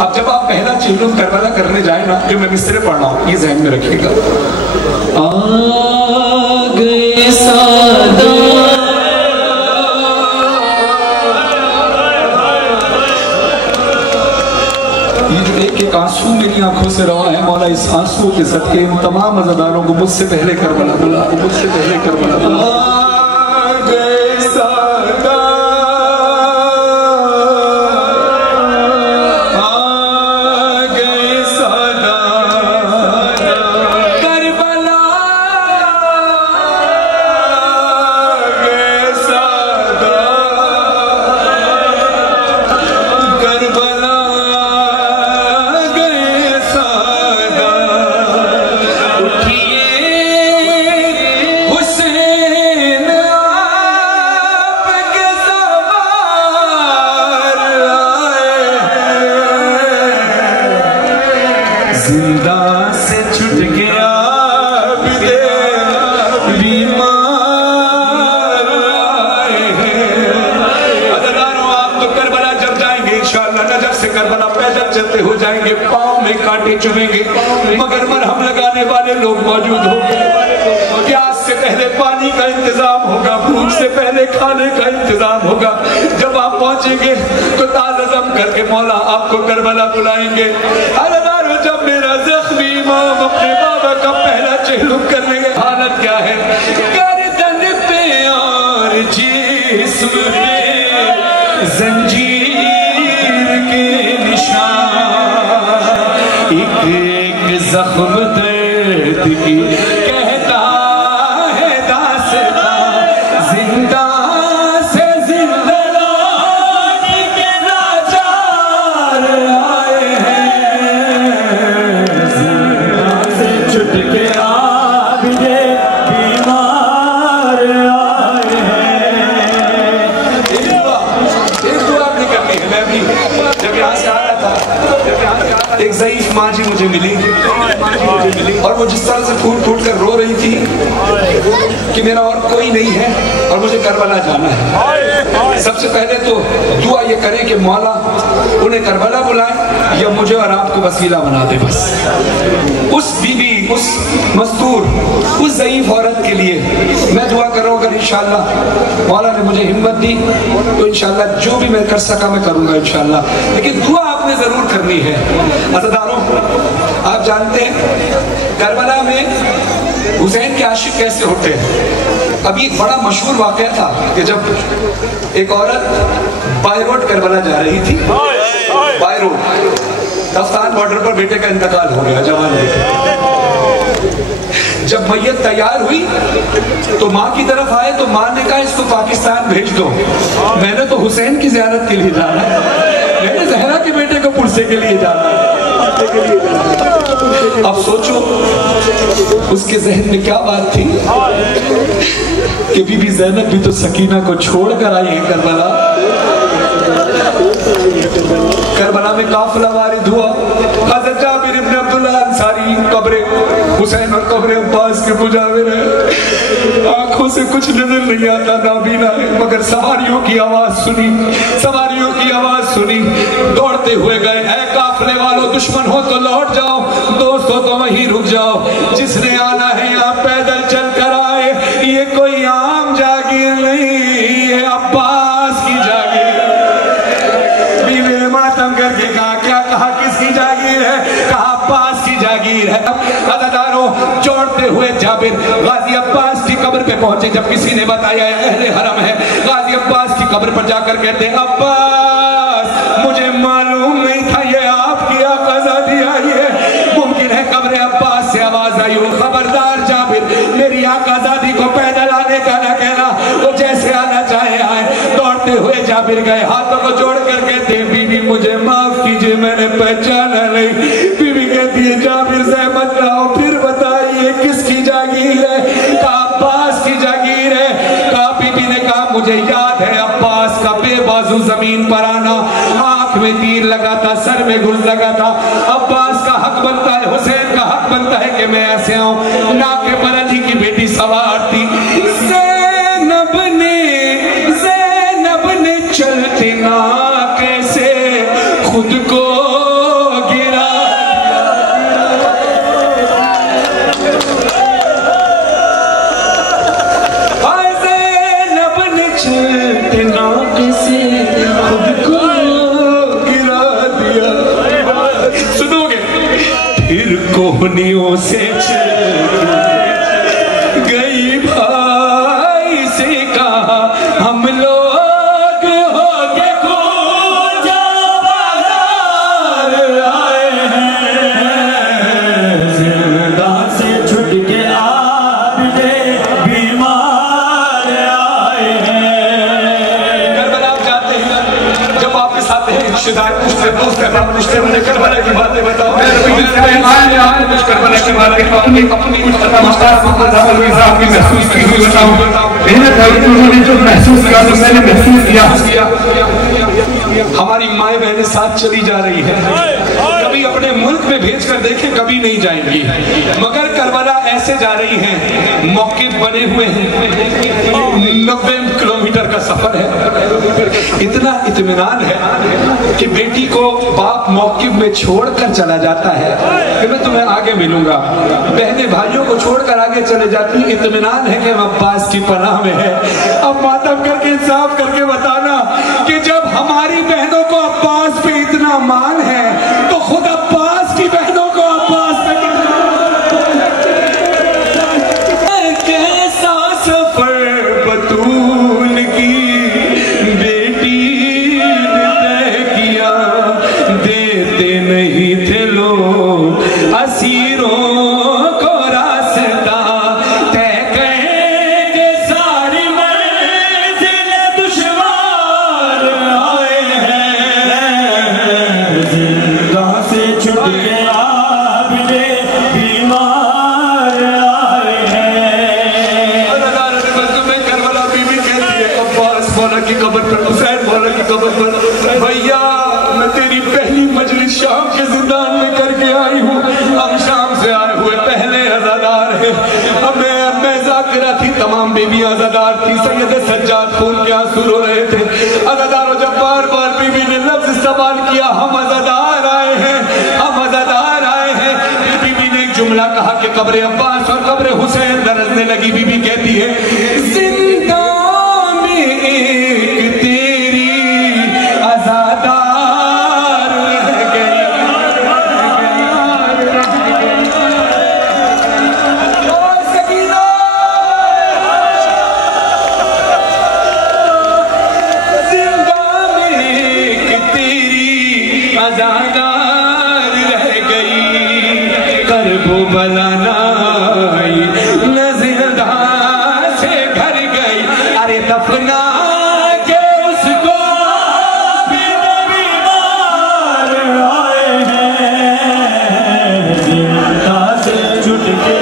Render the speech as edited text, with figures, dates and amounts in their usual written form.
अब जब आप पहला चिल्लुम करबला करने जाए ना, जो मैं मिसरे पढ़ रहा हूँ, ये ज़हन में रखिएगा। आ गए सादा एक आंसू मेरी आंखों से रवा है मौला, इस आंसू के सदके इन तमाम अज़ादारों को मुझसे पहले करबला बुला, मुझसे पहले करबला बुला। जिंदा से छुट गया बीमार आए हैं। अज़ादारों, आप तो करबला जब जाएंगे इंशाअल्लाह, नजर से करबला पैदल चलते हो जाएंगे, पाँव में कांटे चुभेंगे, मगर मरहम लगाने वाले लोग मौजूद होंगे। प्यास से पहले पानी का इंतजाम होगा, भूख से पहले खाने का इंतजाम होगा। जब आप पहुंचेंगे तो ताज़म करके मौला आपको करबला बुलाएंगे। अज़ादारों, जब मेरा ज़ख्मी इमाम अपने बाबा का पहला चिल्लुम करने की हालत क्या है, गर्दन पे और जिस्म पे जंजीर के निशान, एक एक जख्म दर्द की कहता है दास्तां, जिंदा से जिंदगानी के लाचार आए हैं, जिंदा से छुट के आबिदे बीमार आए हैं। एक दुआ आपने करनी है। मैं भी जब यहाँ से आ रहा था, एक ज़ईफ माँ जी मुझे मिली और वो जिस तरह से फूट फूट कर रो रही थी कि मेरा और कोई नहीं है और मुझे करबला जाना है। सबसे पहले तो दुआ ये करें कि मौला उन्हें करबला बुलाए या मुझे और आपको वसीला बना दे। बस उस बीबी, उस मस्तूर, उस ज़ईफ औरत के लिए मैं दुआ कर रहा हूँ। अगर इंशाअल्लाह मौला ने मुझे हिम्मत दी तो इंशाअल्लाह जो भी मैं कर सका मैं करूँगा इंशाअल्लाह, लेकिन दुआ आपने ज़रूर करनी है। अज़ादारों, आप जानते हैं करबला में हुसैन के आशिक कैसे होते हैं। अभी एक बड़ा मशहूर वाक़या था कि जब एक औरत बाय रोड करबला जा रही थी, बाय रोड, तफ्तान बॉर्डर पर बेटे का इंतकाल हो गया, जवान बेटे। जब मैयत तैयार हुई तो माँ की तरफ आए तो माँ ने कहा इसको पाकिस्तान भेज दो, मैंने तो हुसैन की ज़ियारत के लिए जाना है, मैंने ज़हरा के बेटे को पुरसे के लिए जाना है। अब सोचो उसके जहन में क्या बात थी कि बीबी ज़ैनब भी तो सकीना को छोड़कर आई है करबला। करबला में काफिला वारिद हुआ, हज़रत जाबिर इब्न अब्दुल्लाह अंसारी कब्रे हुसैन और कब्रे अब्बास के मुजाविर है। आंखों से कुछ नजर नहीं आता, नाबीना है, मगर सवारियों की आवाज सुनी, सवारियों की आवाज सुनी, दौड़ते हुए गए। ऐ काफिले वालों, दुश्मन हो तो लौट जाओ, दोस्त हो तो वहीं रुक जाओ, जिसने आना है यहाँ पैदल चल कर आए, ये कोई आम जागीर नहीं है, अब्बास की जागीर। बीवी ने मातम करके कहा, क्या कहा, किसकी जागीर है? कहा अब्बास की जागीर है। अज़ादारों, जोड़ते हुए जाबिर गाजी अब्बास की कब्र पे पहुंचे। जब किसी ने बताया अहले हरम है, गाजी अब्बास की कब्र पर जाकर कहते, अब्बास मुझे मालूम नहीं था ये आपकी आज़ादी आई है। मुमकिन है कब्र अब्बास से आवाज आई हो, खबरदार जाबिर, मेरी आज़ादी को पैदल आने का ना कहना, वो जैसे आना चाहे आए। दौड़ते हुए जाबिर गए, हाथों को जोड़ कर कहते, बीबी मुझे माफ कीजिए, मैंने पहचाना नहीं। बीबी कहती है, जाबिर ज़हमत लाओ, फिर बताइए किसकी जागीर है? कहा अब्बास की जागीर है। कहा, बीबी ने कहा, मुझे याद है अब्बास का बेबाजू जमीन पर आना, आंख में तीर लगा था, सर में गुल लगा था। अब्बास का हक बनता है, हुसैन का हक बनता है कि मैं ऐसे आऊं। नाके पर अली की बेटी सवार थी, ज़ैनब ने चलते ना कैसे खुद को कोहनियों से चल गई भाई से कहा हम लोग हो के खोजा बाजार आए हैं, जिंदा से छुट के आपने बीमार आए हैं। करबला आप जाते हैं, जब वापस आते हैं रिश्तेदार पूछते दोस्त रिश्ते में करबला की बातें बताओ, करबला की बातें अपनी महसूस की हुई बताओ। उन्होंने जो महसूस किया तो मैंने महसूस किया। हमारी माए बहनें साथ चली जा रही है, कभी अपने मुल्क में भेज कर देखें, कभी नहीं जाएंगी, मगर करबला ऐसे जा रही है, मौके बने हुए हैं, 90 किलोमीटर का सफर है। इतना इत्मीनान है कि बेटी को बाप मौके में छोड़कर चला जाता है कि मैं तुम्हें आगे मिलूंगा, बहनें भाइयों को छोड़कर आगे चले जाती, इत्मीनान है कि हम अब्बास की पनाह में है। अब मातम करके इंसाफ करके बताना कि जब हमारी बहनों को अब्बास पे इतना मान है तो खुद अब्बास की बहनों को अब्बास पे कैसा सफर बतूल की बेटी ने तय किया, देते नहीं थे लोग असीरों को रास्ता, तय करेंगे सारी मंजिल दुश्वार आए हैं, जिंदा से छुट के आपने बीमार आए हैं। करबला बीबी कहती है अब्बास मौला की कब्र पर, हुसैन मौला की कब्र पर, भैया मैं तेरी पहली मजलिस शाम के जिंदान में करके आई हूँ, हम शाम से आए हुए पहले अज़ादार हैं, मैं ज़ाकिरा थी, तमाम बेबियां अज़ादार थी, सैयद सज्जाद खून के आंसू रो रहे थे, अज़ादार जब बार बार बीबी ने लफ्ज इस्तेमाल किया हम अज़ादार आए हैं, हम अज़ादार आए हैं, बीबी ने एक जुमला कहा कि कब्र अब्बास और कब्र हुसैन दरसने लगी। बीबी कहती है जिंदा में एक तेरी अज़ादार रह गई, ओ सकीना जिंदा में एक तेरी अज़ादार रह गई, करबो बलाना नज़िंदा से घर गई, अरे दफना के उसको बीमार आए हैं, जिंदा से छुट के